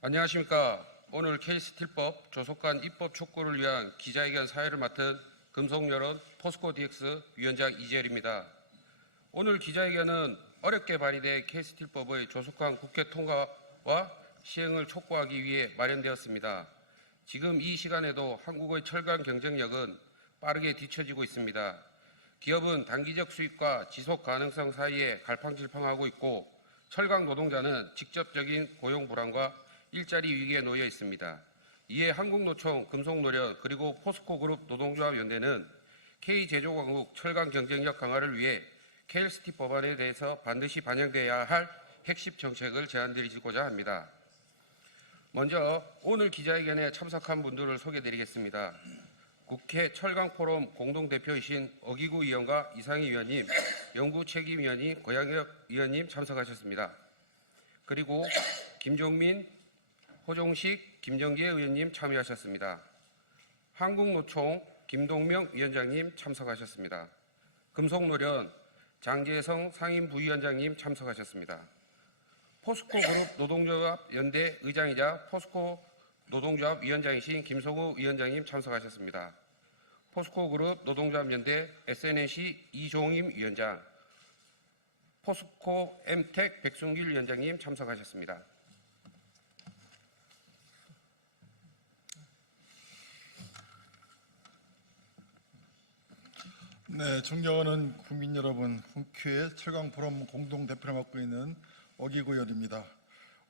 안녕하십니까. 오늘 K스틸법 조속한 입법 촉구를 위한 기자회견 사회를 맡은 금속여론 포스코 DX 위원장 이재열입니다. 오늘 기자회견은 어렵게 발의된 K스틸법의 조속한 국회 통과와 시행을 촉구하기 위해 마련되었습니다. 지금 이 시간에도 한국의 철강 경쟁력은 빠르게 뒤처지고 있습니다. 기업은 단기적 수익과 지속 가능성 사이에 갈팡질팡하고 있고 철강 노동자는 직접적인 고용 불안과 일자리 위기에 놓여 있습니다. 이에 한국노총, 금속노련 그리고 포스코그룹 노동조합연대는 K제조광국 철강 경쟁력 강화를 위해 KLCT 법안에 대해서 반드시 반영돼야 할 핵심 정책을 제안드리고자 합니다. 먼저 오늘 기자회견에 참석한 분들을 소개드리겠습니다. 국회 철강포럼 공동대표이신 어기구 의원과 이상희 의원님, 연구책임위원인 고양혁 의원님 참석하셨습니다. 그리고 김종민, 호종식, 김정기의 의원님 참여하셨습니다. 한국노총 김동명 위원장님 참석하셨습니다. 금속노련 장재성 상임부위원장님 참석하셨습니다. 포스코그룹 노동조합 연대 의장이자 포스코 노동조합 위원장이신 김성우 위원장님 참석하셨습니다. 포스코그룹 노동조합 연대 SNNC 이종임 위원장, 포스코 엠텍 백순길 위원장님 참석하셨습니다. 네, 존경하는 국민 여러분, 국회 철강포럼 공동대표를 맡고 있는 어기구 의원입니다.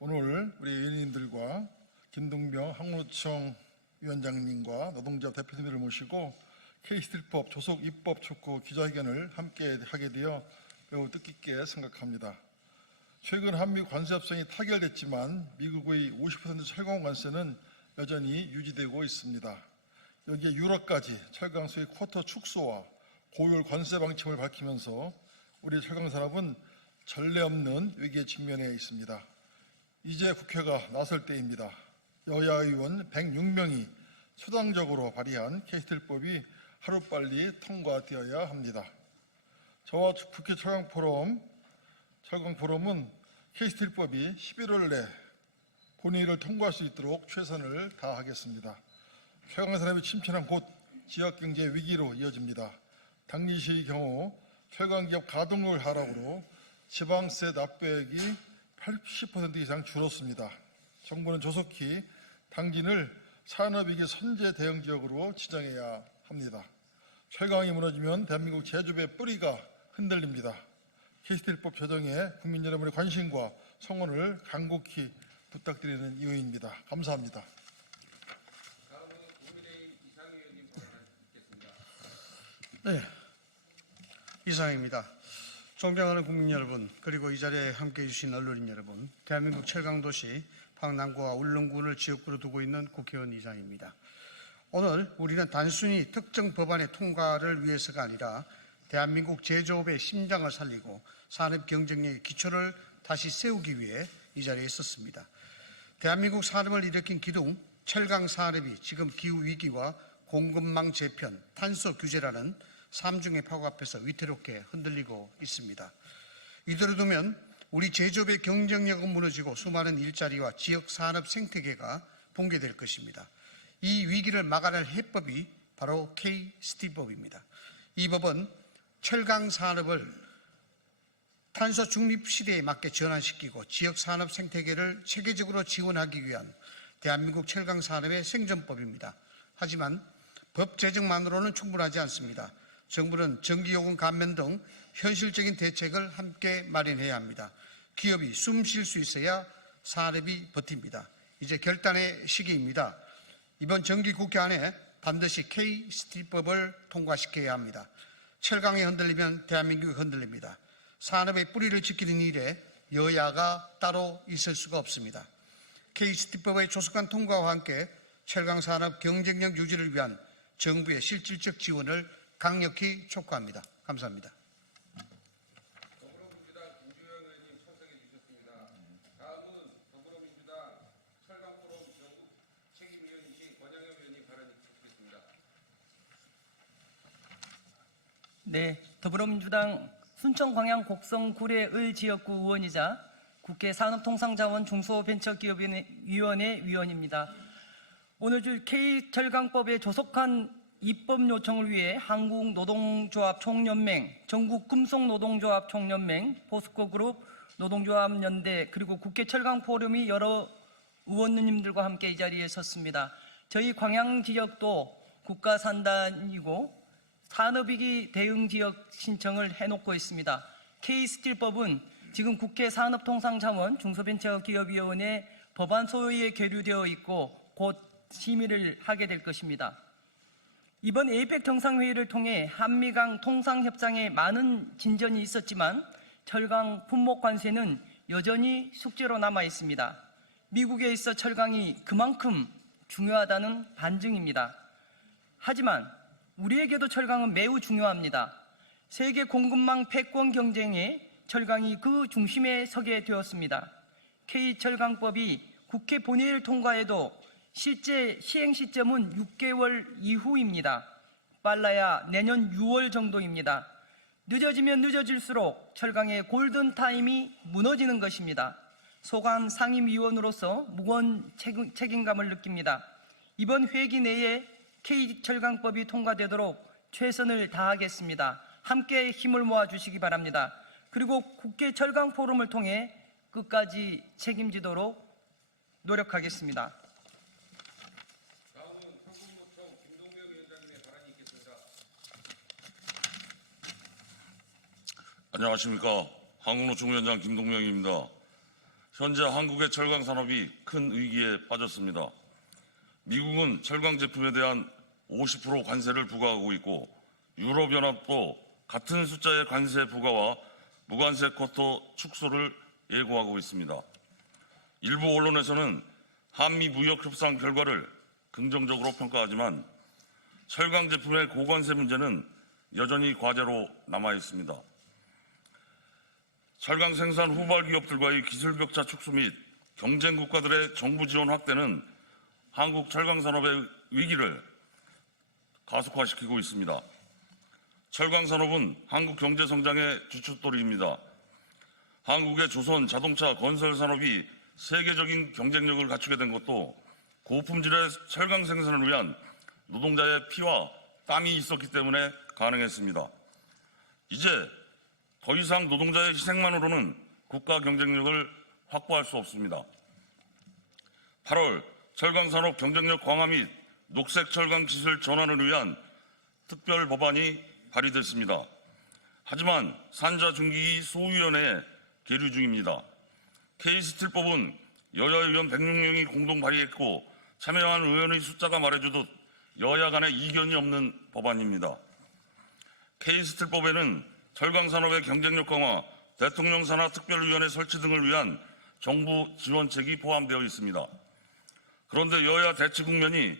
오늘 우리 의원님들과 김동명 한국노총 위원장님과 노동조합 대표님들을 모시고 K스틸법 조속 입법 촉구 기자회견을 함께 하게 되어 매우 뜻깊게 생각합니다. 최근 한미 관세 협상이 타결됐지만 미국의 50% 철강 관세는 여전히 유지되고 있습니다. 여기에 유럽까지 철강 수입 쿼터 축소와 고율 관세 방침을 밝히면서 우리 철강 산업은 전례 없는 위기에 직면해 있습니다. 이제 국회가 나설 때입니다. 여야 의원 106명이 초당적으로 발의한 K스틸법이 하루빨리 통과되어야 합니다. 저와 국회 철강포럼은 K스틸법이 11월 내 본회의를 통과할 수 있도록 최선을 다하겠습니다. 철강 산업이 침체는 곧 지역경제 위기로 이어집니다. 당시의 경우 철강기업 가동률 하락으로 지방세 납부액이 80% 이상 줄었습니다. 정부는 조속히 당진을 산업위기 선제 대응 지역으로 지정해야 합니다. 철강이 무너지면 대한민국 제조업의 뿌리가 흔들립니다. K스틸법 제정에 국민 여러분의 관심과 성원을 간곡히 부탁드리는 이유입니다. 감사합니다. 다음은 국민의힘 이상희 의원님 발언 듣겠습니다. 네, 이상입니다. 존경하는 국민 여러분, 그리고 이 자리에 함께해 주신 언론인 여러분, 대한민국 철강도시 박남구와 울릉군을 지역구로 두고 있는 국회의원 이상입니다. 오늘 우리는 단순히 특정 법안의 통과를 위해서가 아니라 대한민국 제조업의 심장을 살리고 산업 경쟁력의 기초를 다시 세우기 위해 이 자리에 있었습니다. 대한민국 산업을 일으킨 기둥, 철강 산업이 지금 기후 위기와 공급망 재편, 탄소 규제라는 삼중의 파고 앞에서 위태롭게 흔들리고 있습니다. 이대로 두면 우리 제조업의 경쟁력은 무너지고 수많은 일자리와 지역 산업 생태계가 붕괴될 것입니다. 이 위기를 막아낼 해법이 바로 K스틸법입니다. 이 법은 철강 산업을 탄소 중립 시대에 맞게 전환시키고 지역 산업 생태계를 체계적으로 지원하기 위한 대한민국 철강 산업의 생존법입니다. 하지만 법 제정만으로는 충분하지 않습니다. 정부는 전기요금 감면 등 현실적인 대책을 함께 마련해야 합니다. 기업이 숨 쉴 수 있어야 산업이 버팁니다. 이제 결단의 시기입니다. 이번 정기국회 안에 반드시 K스틸법을 통과시켜야 합니다. 철강이 흔들리면 대한민국이 흔들립니다. 산업의 뿌리를 지키는 일에 여야가 따로 있을 수가 없습니다. K스틸법의 조속한 통과와 함께 철강 산업 경쟁력 유지를 위한 정부의 실질적 지원을 강력히 촉구합니다. 감사합니다. 더불어민주당 김주영 의원님 참석해 주셨습니다. 다음은 더불어민주당 철강포럼 연구책임위원이신 권영혁 의원님 발언 듣겠습니다. 네, 더불어민주당 순천 광양 곡성 구례 을 지역구 의원이자 국회 산업통상자원 중소벤처기업위원회 위원입니다. 오늘 줄 K철강법에 조속한 입법 요청을 위해 한국노동조합 총연맹, 전국금속노동조합 총연맹, 포스코그룹 노동조합연대 그리고 국회 철강포럼이 여러 의원님들과 함께 이 자리에 섰습니다. 저희 광양 지역도 국가산단이고 산업위기 대응 지역 신청을 해놓고 있습니다. K스틸법은 지금 국회 산업통상자원 중소벤처기업위원회 법안 소위에 계류되어 있고 곧 심의를 하게 될 것입니다. 이번 에이펙 정상회의를 통해 한미강 통상협상에 많은 진전이 있었지만 철강 품목 관세는 여전히 숙제로 남아 있습니다. 미국에 있어 철강이 그만큼 중요하다는 반증입니다. 하지만 우리에게도 철강은 매우 중요합니다. 세계 공급망 패권 경쟁에 철강이 그 중심에 서게 되었습니다. K철강법이 국회 본회의를 통과해도 실제 시행 시점은 6개월 이후입니다. 빨라야 내년 6월 정도입니다. 늦어지면 늦어질수록 철강의 골든타임이 무너지는 것입니다. 소관 상임위원으로서 무거운 책임감을 느낍니다. 이번 회기 내에 K철강법이 통과되도록 최선을 다하겠습니다. 함께 힘을 모아주시기 바랍니다. 그리고 국회 철강포럼을 통해 끝까지 책임지도록 노력하겠습니다. 다음은 한국노총 김동명 위원장님의 발언이 있겠습니다. 안녕하십니까. 한국노총 위원장 김동명입니다. 현재 한국의 철강 산업이 큰 위기에 빠졌습니다. 미국은 철강 제품에 대한 50% 관세를 부과하고 있고 유럽연합도 같은 숫자의 관세 부과와 무관세 쿼터 축소를 예고하고 있습니다. 일부 언론에서는 한미 무역 협상 결과를 긍정적으로 평가하지만 철강 제품의 고관세 문제는 여전히 과제로 남아 있습니다. 철강 생산 후발 기업들과의 기술 격차 축소 및 경쟁 국가들의 정부 지원 확대는 한국 철강 산업의 위기를 가속화시키고 있습니다. 철강 산업은 한국 경제 성장의 주춧돌이입니다. 한국의 조선 자동차 건설 산업이 세계적인 경쟁력을 갖추게 된 것도 고품질의 철강 생산을 위한 노동자의 피와 땀이 있었기 때문에 가능했습니다. 이제 더 이상 노동자의 희생만으로는 국가 경쟁력을 확보할 수 없습니다. 8월 철강산업 경쟁력 강화 및 녹색 철강 기술 전환을 위한 특별 법안이 발의됐습니다. 하지만 산자중기 소위원회에 계류 중입니다. K스틸법은 여야 의원 106명이 공동 발의했고 참여한 의원의 숫자가 말해주듯 여야 간의 이견이 없는 법안입니다. K스틸법에는 철강산업의 경쟁력 강화, 대통령 산하 특별위원회 설치 등을 위한 정부 지원책이 포함되어 있습니다. 그런데 여야 대치 국면이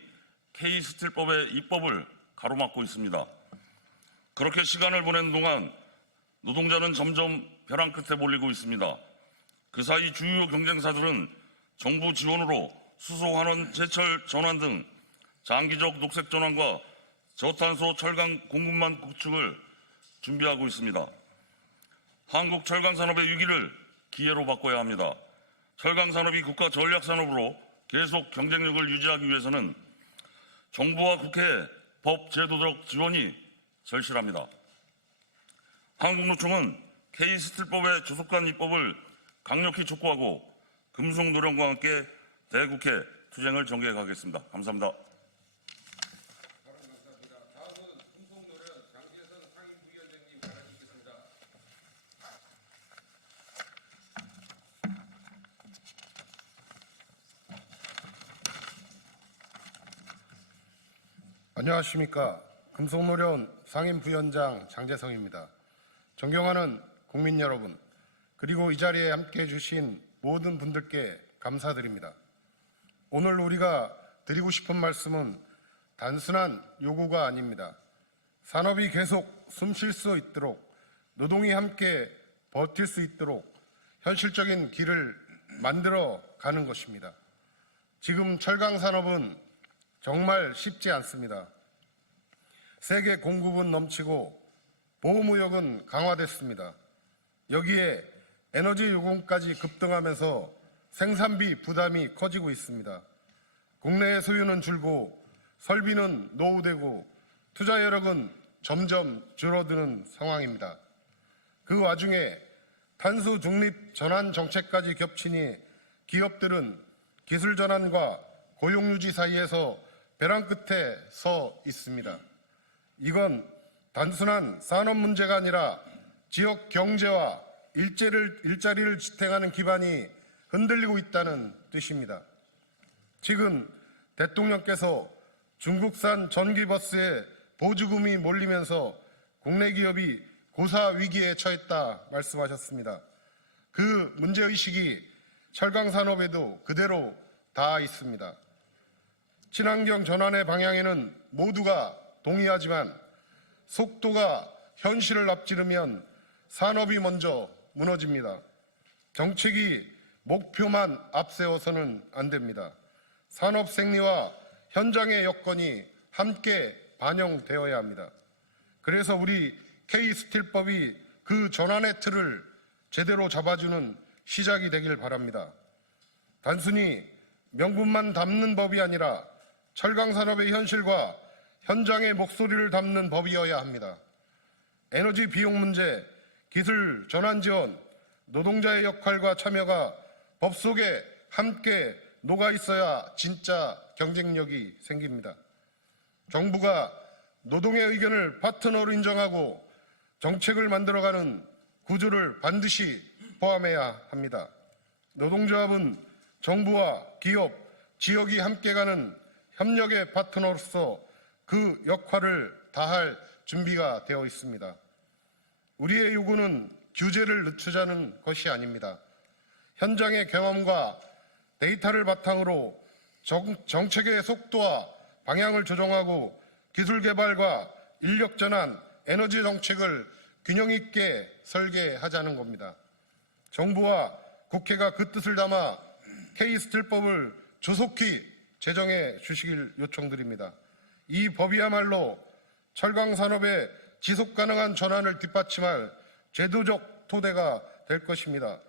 K스틸법의 입법을 가로막고 있습니다. 그렇게 시간을 보내는 동안 노동자는 점점 벼랑 끝에 몰리고 있습니다. 그 사이 주요 경쟁사들은 정부 지원으로 수소환원 제철 전환 등 장기적 녹색 전환과 저탄소 철강 공급망 구축을 준비하고 있습니다. 한국 철강 산업의 위기를 기회로 바꿔야 합니다. 철강 산업이 국가 전략 산업으로 계속 경쟁력을 유지하기 위해서는 정부와 국회 법 제도적 지원이 절실합니다. 한국노총은 K스틸법의 조속한 입법을 강력히 촉구하고 금속노령과 함께 대국회 투쟁을 전개해 가겠습니다. 감사합니다. 발언 감사합니다. 다음은 금속노련 장재선 상임부위원장님 발언이 있겠습니다. 안녕하십니까. 금속노련 상임부위원장 장재성입니다. 존경하는 국민 여러분, 그리고 이 자리에 함께해 주신 모든 분들께 감사드립니다. 오늘 우리가 드리고 싶은 말씀은 단순한 요구가 아닙니다. 산업이 계속 숨쉴 수 있도록, 노동이 함께 버틸 수 있도록 현실적인 길을 만들어 가는 것입니다. 지금 철강 산업은 정말 쉽지 않습니다. 세계 공급은 넘치고 보호무역은 강화됐습니다. 여기에 에너지 요금까지 급등하면서 생산비 부담이 커지고 있습니다. 국내의 소유는 줄고 설비는 노후되고 투자 여력은 점점 줄어드는 상황입니다. 그 와중에 탄소 중립 전환 정책까지 겹치니 기업들은 기술 전환과 고용 유지 사이에서 벼랑 끝에 서 있습니다. 이건 단순한 산업 문제가 아니라 지역 경제와 일자리를 지탱하는 기반이 흔들리고 있다는 뜻입니다. 최근 대통령께서 중국산 전기버스에 보조금이 몰리면서 국내 기업이 고사 위기에 처했다 말씀하셨습니다. 그 문제의식이 철강산업에도 그대로 닿아 있습니다. 친환경 전환의 방향에는 모두가 동의하지만 속도가 현실을 앞지르면 산업이 먼저 무너집니다. 정책이 목표만 앞세워서는 안 됩니다. 산업 생리와 현장의 여건이 함께 반영되어야 합니다. 그래서 우리 K스틸법이 그 전환의 틀을 제대로 잡아주는 시작이 되길 바랍니다. 단순히 명분만 담는 법이 아니라 철강산업의 현실과 현장의 목소리를 담는 법이어야 합니다. 에너지 비용 문제, 기술 전환 지원, 노동자의 역할과 참여가 법 속에 함께 녹아 있어야 진짜 경쟁력이 생깁니다. 정부가 노동의 의견을 파트너로 인정하고 정책을 만들어가는 구조를 반드시 포함해야 합니다. 노동조합은 정부와 기업, 지역이 함께 가는 협력의 파트너로서 그 역할을 다할 준비가 되어 있습니다. 우리의 요구는 규제를 늦추자는 것이 아닙니다. 현장의 경험과 데이터를 바탕으로 정책의 속도와 방향을 조정하고 기술 개발과 인력 전환, 에너지 정책을 균형 있게 설계하자는 겁니다. 정부와 국회가 그 뜻을 담아 K스틸법을 조속히 제정해 주시길 요청드립니다. 이 법이야말로 철강산업의 지속가능한 전환을 뒷받침할 제도적 토대가 될 것입니다.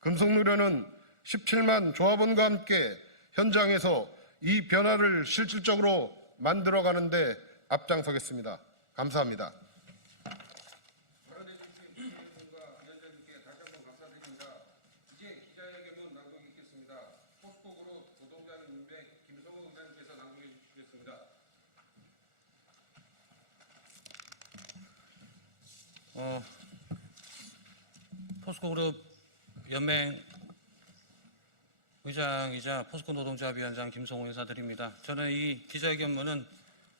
금속노련은 17만 조합원과 함께 현장에서 이 변화를 실질적으로 만들어가는 데 앞장서겠습니다. 감사합니다. 발언해 주신 국회의원과 위원장님께 다시 한번 감사드립니다. 이제 기자회견문 낭독 있겠습니다. 포스코그룹 노동자는 인맥 김성호 의장님께서 낭독해 주시겠습니다. 포스코그룹 연맹 의장이자 포스코 노동조합 위원장 김성호 인사드립니다. 저는 이 기자회견문은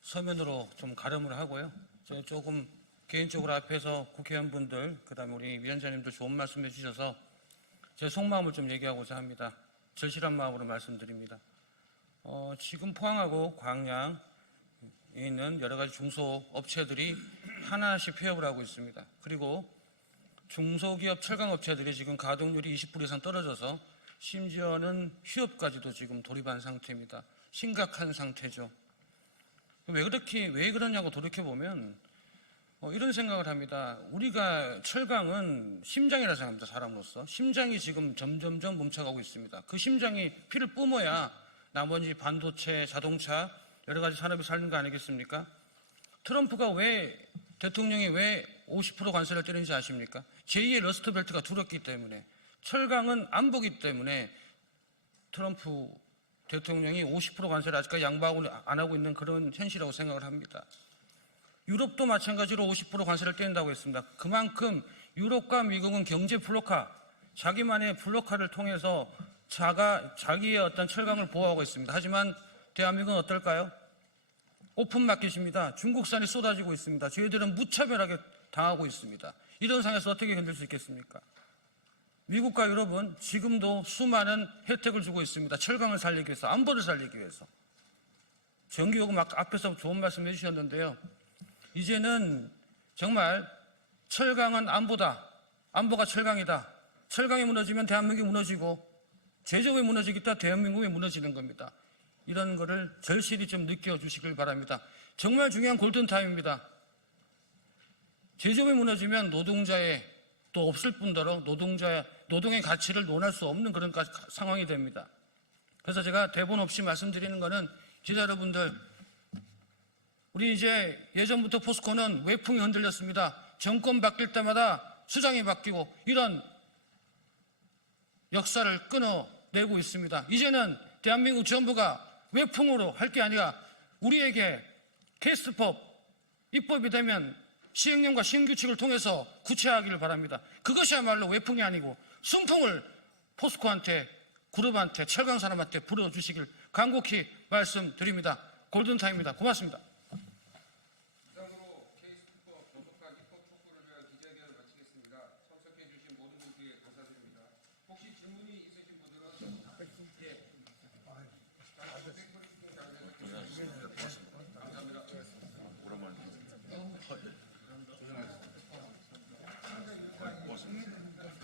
서면으로 좀 가름을 하고요. 저희 조금 개인적으로 앞에서 국회의원분들, 그다음에 우리 위원장님들 좋은 말씀해 주셔서 제 속마음을 좀 얘기하고자 합니다. 절실한 마음으로 말씀드립니다. 지금 포항하고 광양에 있는 여러 가지 중소업체들이 하나씩 폐업을 하고 있습니다. 그리고 중소기업 철강업체들이 지금 가동률이 20% 이상 떨어져서 심지어는 휴업까지도 지금 돌입한 상태입니다. 심각한 상태죠. 왜 그러냐고 돌이켜보면 이런 생각을 합니다. 우리가 철강은 심장이라 생각합니다. 사람으로서. 심장이 지금 점점점 멈춰가고 있습니다. 그 심장이 피를 뿜어야 나머지 반도체, 자동차 여러 가지 산업이 사는 거 아니겠습니까? 트럼프가 대통령이 왜 50% 관세를 때리는지 아십니까? 제2의 러스트벨트가 두렵기 때문에, 철강은 안 보기 때문에 트럼프 대통령이 50% 관세를 아직까지 양보하고 안 하고 있는 그런 현실이라고 생각을 합니다. 유럽도 마찬가지로 50% 관세를 떼린다고 했습니다. 그만큼 유럽과 미국은 경제 블록화, 자기만의 블록화를 통해서 자기의 어떤 철강을 보호하고 있습니다. 하지만 대한민국은 어떨까요? 오픈 마켓입니다. 중국산이 쏟아지고 있습니다. 저희들은 무차별하게 당하고 있습니다. 이런 상황에서 어떻게 견딜 수 있겠습니까? 미국과 유럽은 지금도 수많은 혜택을 주고 있습니다. 철강을 살리기 위해서, 안보를 살리기 위해서. 전기요금 앞에서 좋은 말씀 해주셨는데요. 이제는 정말 철강은 안보다, 안보가 철강이다. 철강이 무너지면 대한민국이 무너지고, 제조업이 무너지기 때문에 대한민국이 무너지는 겁니다. 이런 거를 절실히 좀 느껴주시길 바랍니다. 정말 중요한 골든타임입니다. 제조업이 무너지면 노동자의 또 없을 뿐더러 노동의 가치를 논할 수 없는 그런 상황이 됩니다. 그래서 제가 대본 없이 말씀드리는 것은 기자 여러분들, 우리 이제 예전부터 포스코는 외풍이 흔들렸습니다. 정권 바뀔 때마다 수장이 바뀌고 이런 역사를 끊어내고 있습니다. 이제는 대한민국 정부가 외풍으로 할 게 아니라 우리에게 캐스트법 입법이 되면 시행령과 신규칙을 통해서 구체화하기를 바랍니다. 그것이야말로 외풍이 아니고 순풍을 포스코한테, 그룹한테, 철강산업한테 불어주시길 간곡히 말씀드립니다. 골든타임입니다. 고맙습니다.